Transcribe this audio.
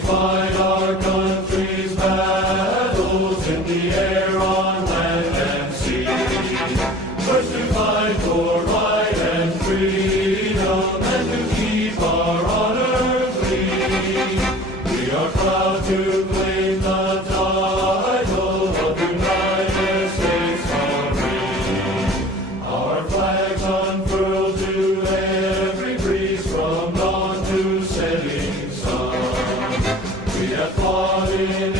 fight our country's battles in the air, on land and sea. First to fight for right and freedom, and to keep our honor clean. We are proud to claim the title of United States Marine. Our flags unfurled to every breeze, from dawn to setting sun. We have fought in